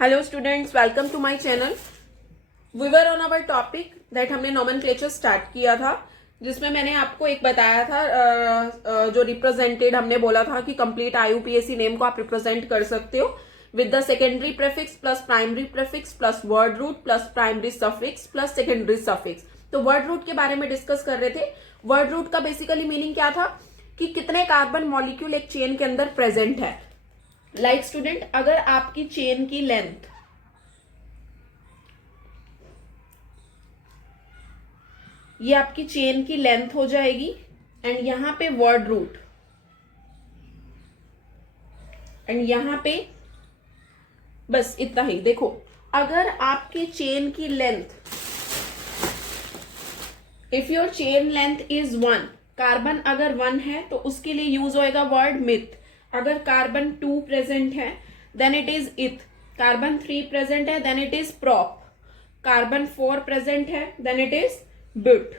Hello students, welcome to my channel. We were on our topic that हमने nomenclature start किया था, जिसमें मैंने आपको एक बताया था जो रिप्रेजेंटेड हमने बोला था कि कंप्लीट आईयूपीएसी नेम को आप रिप्रेजेंट कर सकते हो with the secondary prefix plus primary prefix plus word root plus primary suffix plus secondary suffix. तो वर्ड रूट के बारे में डिस्कस कर रहे थे। वर्ड रूट का बेसिकली मीनिंग क्या था कि कितने कार्बन मॉलिक्यूल एक चेन के अंदर प्रेजेंट है। लाइक स्टूडेंट, अगर आपकी चेन की लेंथ ये आपकी चेन की लेंथ हो जाएगी एंड यहां पे वर्ड रूट एंड यहां पे बस इतना ही। देखो, अगर आपकी चेन की length, if your chain length is 1, carbon अगर 1 है तो उसके लिए यूज होएगा वर्ड मिथ। अगर कार्बन 2 प्रेजेंट है then it is eth. Carbon 3 present है then it is prop. Carbon 4 present है then it is but.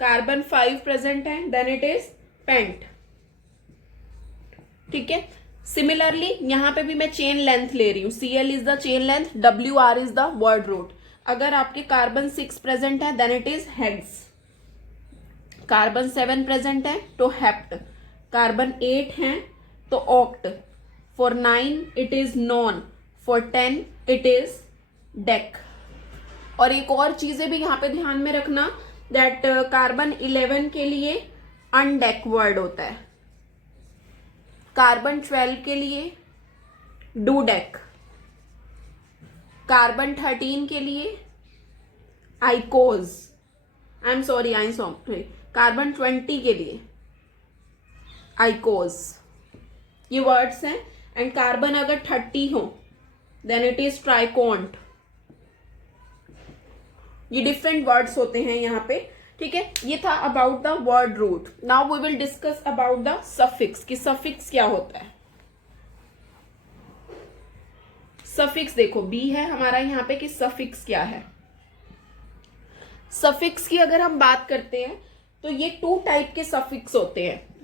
Carbon 5 present है देन इट इज पेंट। ठीक है। सिमिलरली यहां पे भी मैं चेन लेंथ ले रही हूं। Cl is the chain length, Wr is the word root. अगर आपके कार्बन 6 प्रेजेंट है then it is hex. Carbon 7 present है तो हेप्ट। कार्बन 8 है तो oct. For 9 it is non. For 10 it is dec. और एक और चीजें भी यहां पे ध्यान में रखना दैट कार्बन 11 के लिए अनडेक वर्ड होता है। कार्बन 12 के लिए डूडेक। कार्बन 13 के लिए आइकोज। कार्बन 20 के लिए आइकोज। ये वर्ड्स हैं। एंड कार्बन अगर 30 हो देन इट इज ट्राइकोंट। ये डिफरेंट वर्ड्स होते हैं यहाँ पे। ठीक है, ये था about the word root. Now we will discuss about the suffix कि सफिक्स क्या होता है। सफिक्स देखो, बी है हमारा यहाँ पे कि सफिक्स क्या है। सफिक्स की अगर हम बात करते हैं तो ये 2 टाइप के सफिक्स होते हैं।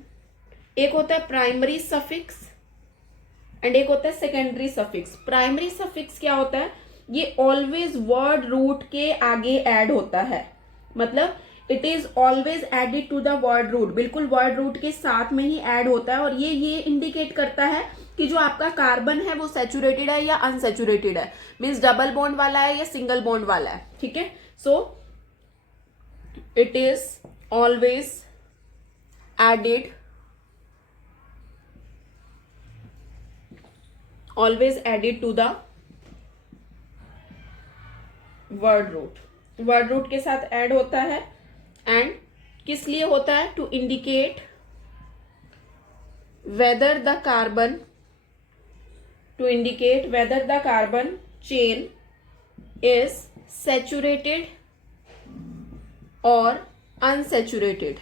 एक होता है प्राइमरी सफिक्स एंड एक होता है सेकेंडरी सफिक्स। प्राइमरी सफिक्स क्या होता है? ये ऑलवेज वर्ड रूट के आगे ऐड होता है। मतलब it is always added to the word root. बिल्कुल वर्ड रूट के साथ में ही ऐड होता है। और ये इंडिकेट करता है कि जो आपका कार्बन है वो सैचुरेटेड है या अनसैचुरेटेड है। मीन्स डबल बॉन्ड वाला है या सिंगल बॉन्ड वाला है। ठीक है, so it is always added to the word root. Word root के साथ ऐड होता है एंड किस लिए होता है? To indicate whether the carbon chain is saturated और अनसैचुरेटेड।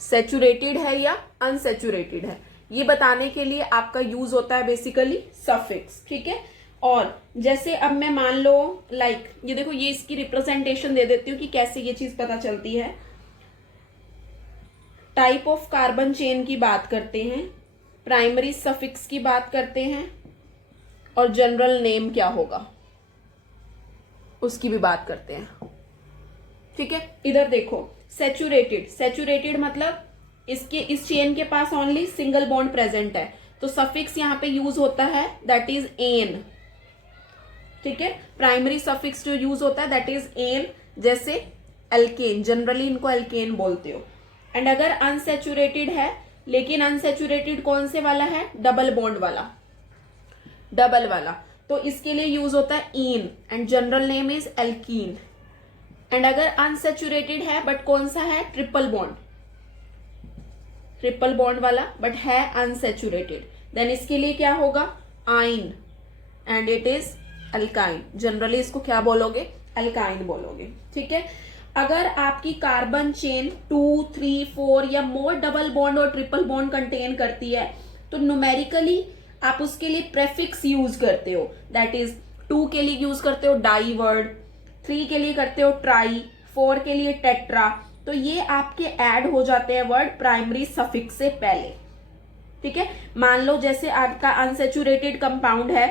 सैचुरेटेड है या अनसैचुरेटेड है, ये बताने के लिए आपका यूज होता है बेसिकली सफिक्स। ठीक है। और जैसे अब मैं मान लो ये देखो, ये इसकी रिप्रेजेंटेशन दे देती हूँ कि कैसे ये चीज पता चलती है। टाइप ऑफ कार्बन चेन की बात करते हैं, प्राइमरी सफिक्स की बात करते हैं और जनरल नेम क्या होगा उसकी भी बात करते हैं। ठीक है, इधर देखो, सैचुरेटेड मतलब इस चेन के पास ओनली सिंगल बॉन्ड प्रेजेंट है तो सफिक्स यहां पे यूज होता है दैट इज एन। ठीक है, प्राइमरी सफिक्स जो यूज होता है दैट इज एन। जैसे एल्केन, जनरली इनको एल्केन बोलते हो। एंड अगर अनसैचुरेटेड है, लेकिन अनसैचुरेटेड कौन से वाला है? डबल बॉन्ड वाला, तो इसके लिए यूज होता है ene and general name is alkene. And अगर अनसैचुरेटेड है बट कौन सा है? ट्रिपल बॉन्ड वाला बट है अनसैचुरेटेड, देन इसके लिए क्या होगा? Yne and it is alkyne. Generally इसको क्या बोलोगे? अल्काइन बोलोगे। ठीक है। अगर आपकी कार्बन चेन 2, 3, 4 या मोर डबल बॉन्ड और ट्रिपल बॉन्ड कंटेन करती है तो न्यूमेरिकली आप उसके लिए प्रेफिक्स यूज करते हो। दैट इज 2 के लिए यूज करते हो डाई वर्ड, 3 के लिए करते हो ट्राई, 4 के लिए टेट्रा। तो ये आपके ऐड हो जाते हैं वर्ड प्राइमरी सफिक्स से पहले। ठीक है। मान लो जैसे आपका अनसेचुरेटेड कंपाउंड है,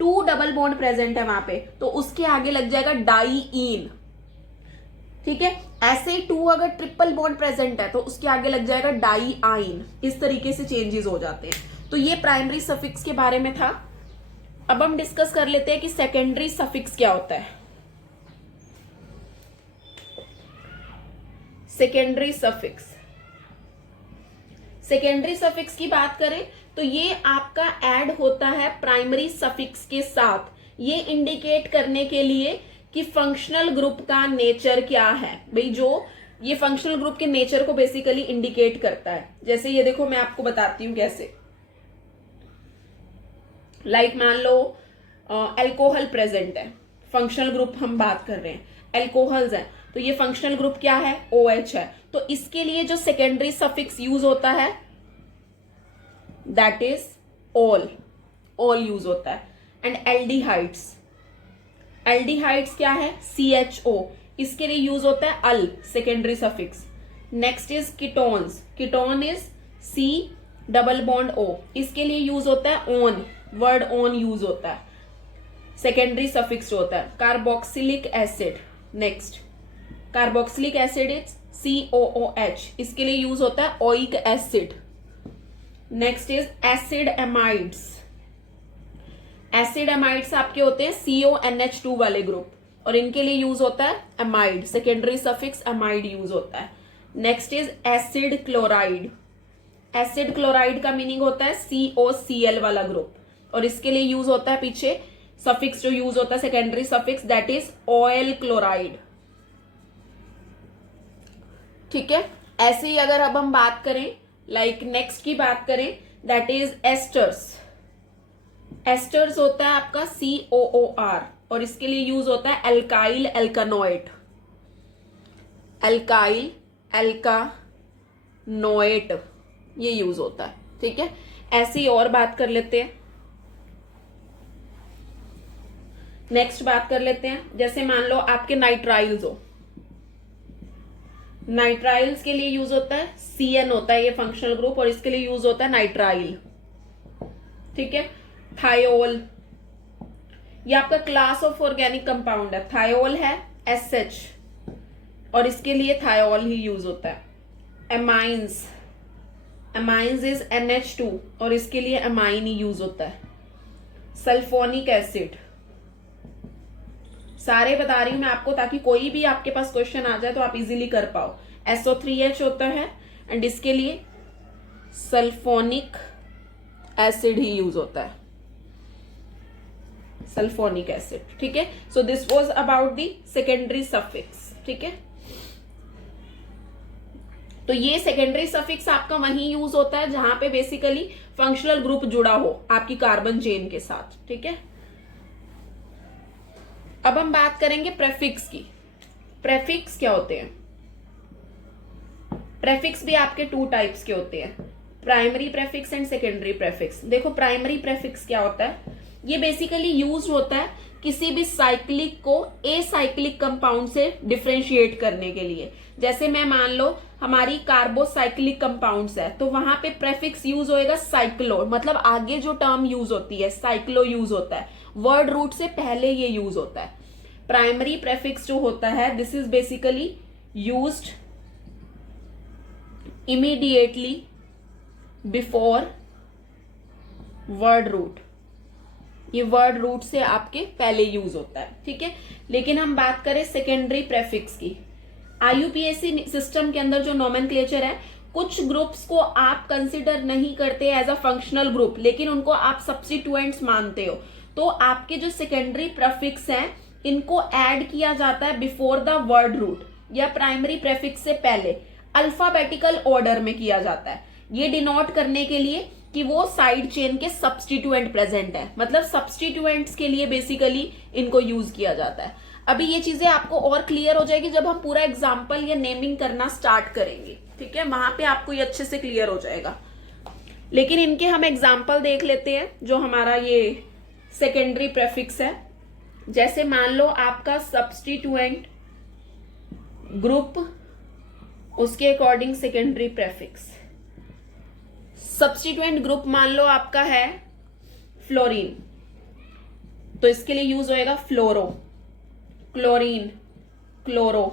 2 डबल बॉन्ड प्रेजेंट है वहां पे, तो उसके आगे लग जाएगा डाईईन, ठीक है। ऐसे ही 2 अगर ट्रिपल बॉन्ड प्रेजेंट है तो उसके आगे लग जाएगा डाईआइन। इस तरीके से चेंजेस हो जाते हैं। तो ये प्राइमरी सफिक्स के बारे में था। अब हम डिस्कस कर लेते हैं कि सेकेंडरी सफिक्स क्या होता है। सेकेंडरी सफिक्स, सेकेंडरी सफिक्स की बात करें तो ये आपका ऐड होता है प्राइमरी सफिक्स के साथ, ये इंडिकेट करने के लिए कि फंक्शनल ग्रुप का नेचर क्या है। भाई जो ये फंक्शनल ग्रुप के नेचर को बेसिकली इंडिकेट करता है। जैसे ये देखो, मैं आपको बताती हूं कैसे। लाइक मान लो अल्कोहल प्रेजेंट है, फंक्शनल ग्रुप हम बात कर रहे हैं, अल्कोहल्स है, तो ये फंक्शनल ग्रुप क्या है, OH है। तो इसके लिए जो सेकेंडरी सफिक्स यूज होता है that is all, all use होता है। एंड एल्डिहाइड्स, एल्डिहाइड्स क्या है, CHO, इसके लिए यूज होता है al, secondary suffix. Next is ketones, ketone is C double bond O, इसके लिए यूज होता है ओन, वर्ड ओन यूज होता है, सेकेंडरी सफिक्स होता है। Carboxylic acid, next carboxylic acid is COOH, इसके लिए यूज होता है oic acid. Next is acid amides, acid amides आपके होते हैं CONH2 वाले ग्रुप, और इनके लिए यूज होता है amide, secondary suffix amide use होता है। Next is acid chloride, acid chloride का मीनिंग होता है COCl वाला ग्रुप, और इसके लिए यूज होता है पीछे सफिक्स जो यूज होता है secondary suffix that is oil chloride, ठीक है। ऐसे ही अगर अब हम बात करें, लाइक नेक्स्ट की बात करें दैट इज एस्टर्स, एस्टर्स होता है आपका COOR, और इसके लिए यूज होता है एल्काइल एल्कानोएट, एल्काइल एल्कानोएट ये यूज होता है, ठीक है। ऐसे ही और बात कर लेते हैं, नेक्स्ट बात कर लेते हैं। जैसे मान लो आपके नाइट्राइल्स हो, नाइट्राइल्स के लिए यूज होता है CN होता है ये फंक्शनल ग्रुप, और इसके लिए यूज होता है नाइट्राइल, ठीक है। थायोल, ये आपका क्लास ऑफ ऑर्गेनिक कंपाउंड है, थायोल है SH, और इसके लिए थायोल ही यूज होता है। एमाइंस, एमाइंस इज NH2, और इसके लिए एमाइन ही यूज होता है। सल्फोनिक एसिड, सारे बता रही हूं मैं आपको ताकि कोई भी आपके पास क्वेश्चन आ जाए तो आप इजीली कर पाओ। SO3H होता है, एंड इसके लिए सल्फोनिक एसिड ही यूज होता है, सल्फोनिक एसिड, ठीक है। So this was about the secondary suffix, ठीक है। तो ये सेकेंडरी सफिक्स आपका वहीं यूज होता है जहां पे बेसिकली फंक्शनल ग्रुप जुड़ा हो आपकी कार्बन चेन के साथ, ठीक है। अब हम बात करेंगे प्रेफिक्स की। प्रेफिक्स क्या होते हैं? प्रेफिक्स भी आपके 2 टाइप्स के होते हैं, primary prefix and secondary prefix. देखो प्राइमरी प्रेफिक्स क्या होता है, ये बेसिकली यूज होता है किसी भी साइक्लिक को एसाइक्लिक कंपाउंड से डिफरेंशिएट करने के लिए। जैसे मैं मान लो हमारी कार्बोसाइक्लिक कंपाउंड्स है तो वहां पे प्रेफिक्स यूज होएगा साइक्लो, मतलब आगे जो टर्म यूज होती है साइक्लो यूज होता है, वर्ड रूट से पहले ये यूज होता है। प्राइमरी प्रेफिक्स जो होता है this is basically used immediately before word root, ये वर्ड रूट से आपके पहले यूज होता है, ठीक है। लेकिन हम बात करें सेकेंडरी प्रेफिक्स की, IUPAC सिस्टम के अंदर जो नोमेनक्लेचर है, कुछ ग्रुप्स को आप कंसिडर नहीं करते एज अ फंक्शनल ग्रुप, लेकिन उनको आप सब्स्टिट्यूएंट्स मानते हो, तो आपके जो सेकेंडरी प्रेफिक्स हैं इनको ऐड किया जाता है बिफोर द वर्ड रूट या प्राइमरी प्रेफिक्स से पहले, अल्फाबेटिकल ऑर्डर में किया जाता है, ये डिनोट करने के लिए कि वो साइड चेन के सब्स्टिट्यूएंट प्रेजेंट है, मतलब सब्स्टिट्यूएंट्स के लिए बेसिकली इनको यूज किया जाता है। अभी ये चीजें आपको और क्लियर हो जाएगी जब हम पूरा एग्जाम्पल या नेमिंग करना स्टार्ट करेंगे, ठीक है, वहां पे आपको ये अच्छे से क्लियर हो जाएगा। लेकिन इनके हम एग्जाम्पल देख लेते हैं जो हमारा ये सेकेंडरी प्रेफिक्स है। जैसे मान लो आपका सब्स्टिट्यूएंट ग्रुप, उसके according secondary prefix substituent group मान लो आपका है फ्लोरीन, तो इसके लिए यूज होएगा fluoro, chlorine, chloro,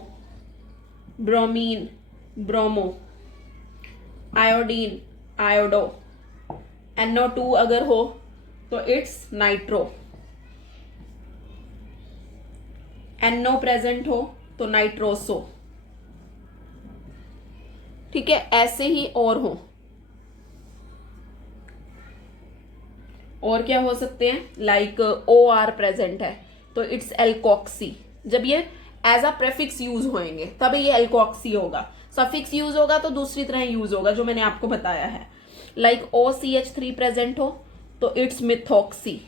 bromine, bromo, iodine, iodo, NO2 अगर हो तो इट्स नाइट्रो, NO प्रेजेंट हो तो नाइट्रोसो। ठीक है, ऐसे ही और हो, और क्या हो सकते हैं, लाइक OR प्रेजेंट है तो इट्स एल्कोक्सी। जब ये एज अ प्रेफिक्स यूज होंगे तब ये एल्कोक्सी होगा, सफिक्स यूज होगा तो दूसरी तरह यूज होगा जो मैंने आपको बताया है। लाइक OCH3 प्रेजेंट हो तो इट्स मिथॉक्सी,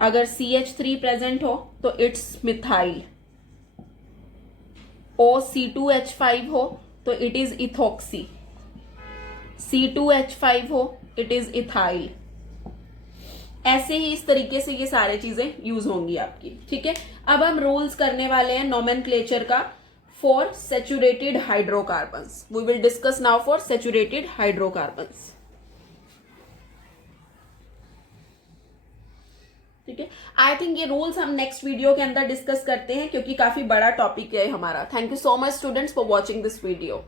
अगर CH3 प्रेजेंट हो तो इट्स मिथाइल, OC2H5 हो तो इट इज इथॉक्सी, C2H5 हो इट इज इथाइल। ऐसे ही इस तरीके से ये सारे चीजें यूज होंगी आपकी। ठीक है, अब हम रूल्स करने वाले हैं नोमेनक्लेचर का for saturated hydrocarbons. We will discuss now for saturated hydrocarbons. ठीक है, आई थिंक ये रूल्स हम नेक्स्ट वीडियो के अंदर डिस्कस करते हैं क्योंकि काफी बड़ा टॉपिक है हमारा। Thank you so much students for watching this video.